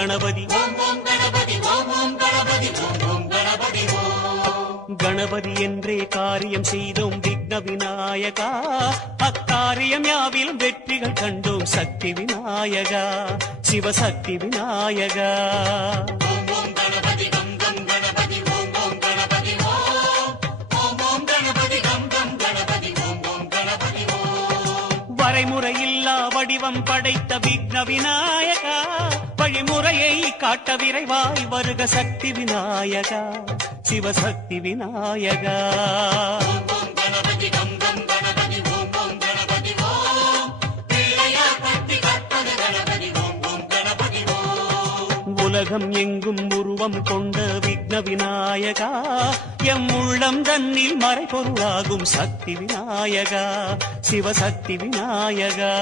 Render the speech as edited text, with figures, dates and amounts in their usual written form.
கணபதி கணபதி என்றே காரியம் செய்தோம் விக்ன விநாயகா, அக்காரியம் யாவிலும் வெற்றிகள் கண்டோம் சக்தி விநாயகா, சிவசக்தி விநாயகா. வரைமுறையில்லா வடிவம் படைத்த விக்ன விநாயகா, வழிமுறையை காட்ட விரைவாய் வருக சக்தி விநாயகா, சிவசக்தி விநாயகா. உலகம் எங்கும் உருவம் கொண்ட விக்ன விநாயகா, எம் உள்ளம் தன்னில் மறைபொருளாகும் சக்தி விநாயகா, சிவசக்தி விநாயகா.